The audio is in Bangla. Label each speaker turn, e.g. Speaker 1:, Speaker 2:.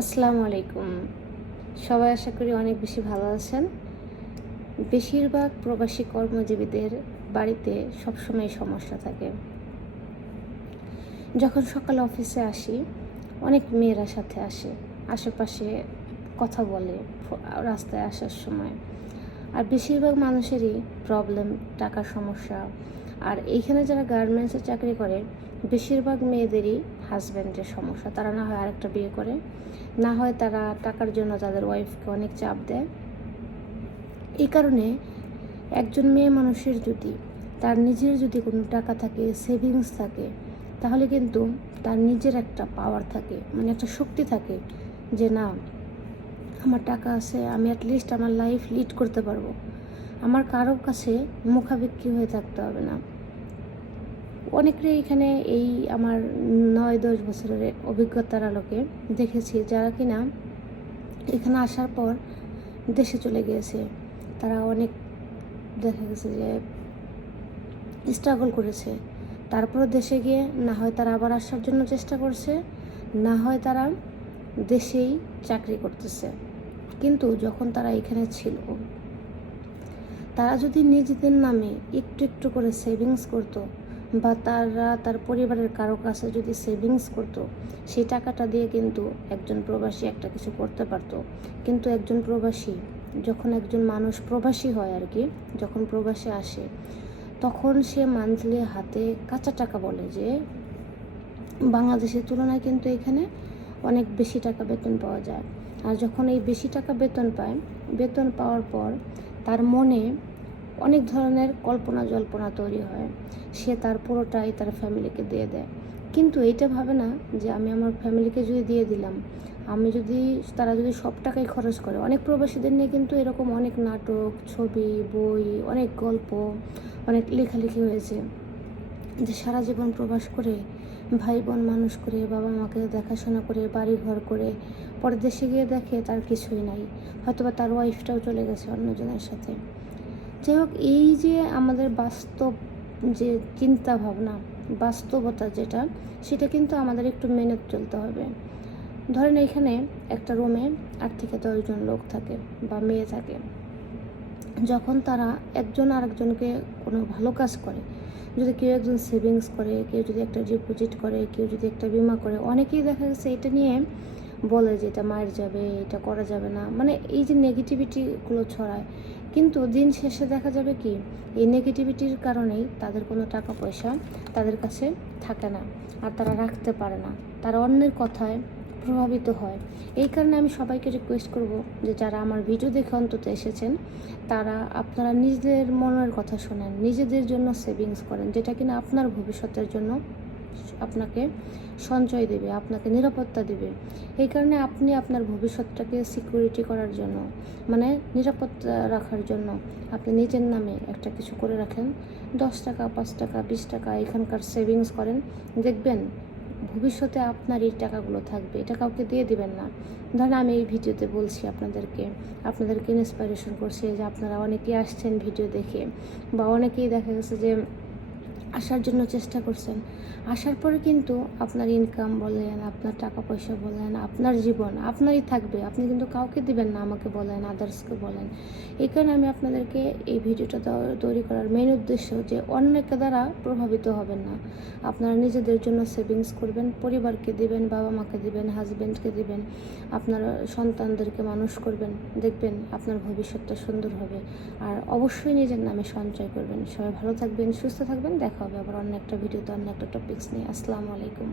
Speaker 1: আসসালামু আলাইকুম। সবাই আশা করি অনেক বেশি ভালো আছেন। বেশিরভাগ প্রবাসী কর্মজীবীদের বাড়িতে সবসময় সমস্যা থাকে। যখন সকাল অফিসে আসি, অনেক মেয়েরা সাথে আসে, আশেপাশে কথা বলে রাস্তায় আসার সময়। আর বেশিরভাগ মানুষেরই প্রবলেম টাকার সমস্যা। আর এইখানে যারা গার্মেন্টসে চাকরি করে, বেশিরভাগ মেয়েদেরই হাজব্যান্ডের সমস্যা, তারা না হয় আরেকটা বিয়ে করে। না হয় তারা টাকার জন্য তাদের ওয়াইফকে অনেক চাপ দেয়। এই কারণে একজন মেয়ে মানুষের যদি তার নিজের যদি কোনো টাকা থাকে সেভিংস থাকে, তাহলে কিন্তু তার নিজের একটা পাওয়ার থাকে মানে একটা শক্তি থাকে যে না, আমার টাকা আছে, আমি অ্যাটলিস্ট আমার লাইফ লিড করতে পারব। আমার কারোর কাছে মুখাবিক্ষি হয়ে থাকতে হবে না। অনেকেরই এখানে এই আমার নয় দশ বছরের অভিজ্ঞতার আলোকে দেখেছি যারা কিনা এখানে আসার পর দেশে চলে গিয়েছে। তারা অনেক দেখা গেছে যে স্ট্রাগল করেছে। তারপরে দেশে গিয়ে না হয় তারা আবার আসার জন্য চেষ্টা করছে, না হয় তারা দেশেই চাকরি করতেছে। কিন্তু যখন তারা এখানে ছিল, তারা যদি নিজেদের নামে একটু একটু করে সেভিংস করতো বা তারা তার পরিবারের কারও কাছে যদি সেভিংস করতো, সেই টাকাটা দিয়ে কিন্তু একজন প্রবাসী একটা কিছু করতে পারতো। কিন্তু একজন প্রবাসী, যখন একজন মানুষ প্রবাসী হয় আর কি, যখন প্রবাসে আসে, তখন সে মান্থলি হাতে কাঁচা টাকা বলে যে, বাংলাদেশের তুলনায় কিন্তু এখানে অনেক বেশি টাকা বেতন পাওয়া যায়। আর যখন এই বেশি টাকা বেতন পায়, বেতন পাওয়ার পর তার মনে অনেক ধরনের কল্পনা জল্পনা তৈরি হয়। সে তার পুরোটাই তার ফ্যামিলিকে দিয়ে দেয়। কিন্তু এইটা ভাবে না যে আমি আমার ফ্যামিলিকে যদি দিয়ে দিলাম, আমি যদি, তারা যদি সব টাকাই খরচ করে। অনেক প্রবাসীদের নিয়ে কিন্তু এরকম অনেক নাটক, ছবি, বই, অনেক গল্প, অনেক লেখালেখি হয়েছে। যে সারা জীবন প্রবাস করে ভাই বোন মানুষ করে বাবা মাকে দেখাশোনা করে বাড়ি ঘর করে, পরের দেশে গিয়ে দেখে তার কিছুই নাই। হয়তোবা তার ওয়াইফটাও চলে গেছে অন্যজনের সাথে। যাই হোক, এই যে আমাদের বাস্তব যে চিন্তা ভাবনা বাস্তবতা যেটা, সেটা কিন্তু আমাদের একটু মেনে চলতে হবে। ধরেন এখানে একটা রুমে আট থেকে দশজন লোক থাকে বা মেয়ে থাকে। যখন তারা একজন আরেকজনকে কোনো ভালো কাজ করে, যদি কেউ একজন সেভিংস করে, কেউ যদি একটা ডিপোজিট করে, কেউ যদি একটা বিমা করে, অনেকেই দেখা গেছে এটা নিয়ে বলে যে এটা মায়ের যাবে, এটা করা যাবে না। মানে এই যে নেগেটিভিটিগুলো ছড়ায়। কিন্তু দিন শেষে দেখা যাবে কি, এই নেগেটিভিটির কারণেই তাদের কোনো টাকা পয়সা তাদের কাছে থাকে না। আর তারা রাখতে পারে না। তারা অন্যের কথায় প্রভাবিত হয়। এই কারণে আমি সবাইকে রিকোয়েস্ট করব যে যারা আমার ভিডিও দেখে অন্তত এসেছেন, তারা আপনারা নিজেদের মনের কথা শোনেন। নিজেদের জন্য সেভিংস করেন, যেটা কিনা আপনার ভবিষ্যতের জন্য আপনাকে সঞ্চয় দেবে, আপনাকে নিরাপত্তা দেবে। এই কারণে আপনি আপনার ভবিষ্যৎটাকে সিকিউরিটি করার জন্য মানে নিরাপত্তা রাখার জন্য আপনি নিজের নামে একটা কিছু করে রাখেন। দশ টাকা, পাঁচ টাকা, বিশ টাকা এখানকার সেভিংস করেন। দেখবেন ভবিষ্যতে আপনার এই টাকাগুলো থাকবে। এটা কাউকে দিয়ে দিবেন না। ধরেন আমি এই ভিডিওতে বলছি আপনাদেরকে আপনাদেরকে ইন্সপাইরেশন করছি যে আপনারা অনেকেই আসছেন ভিডিও দেখে, বা অনেকেই দেখা গেছে যে আসার জন্য চেষ্টা করছেন। আসার পরে কিন্তু আপনার ইনকাম বলেন, আপনার টাকা পয়সা বলেন, আপনার জীবন, আপনারই থাকবে। আপনি কিন্তু কাউকে দিবেন না, আমাকে বলেন আদার্সকে বলেন। এই কারণে আমি আপনাদেরকে এই ভিডিওটা তৈরি করার মেইন উদ্দেশ্য যে অন্যকে দ্বারা প্রভাবিত হবেন না। আপনারা নিজেদের জন্য সেভিংস করবেন, পরিবারকে দিবেন বাবা মাকে দিবেন হাজব্যান্ডকে দিবেন, আপনার সন্তানদেরকে মানুষ করবেন। দেখবেন আপনার ভবিষ্যৎটা সুন্দর হবে। আর অবশ্যই নিজের নামে সঞ্চয় করবেন। সবাই ভালো থাকবেন, সুস্থ থাকবেন, দেখা হবে। আবার অন্য একটা ভিডিওতে অন্য একটা টপিকস নিয়ে। আসসালামু আলাইকুম।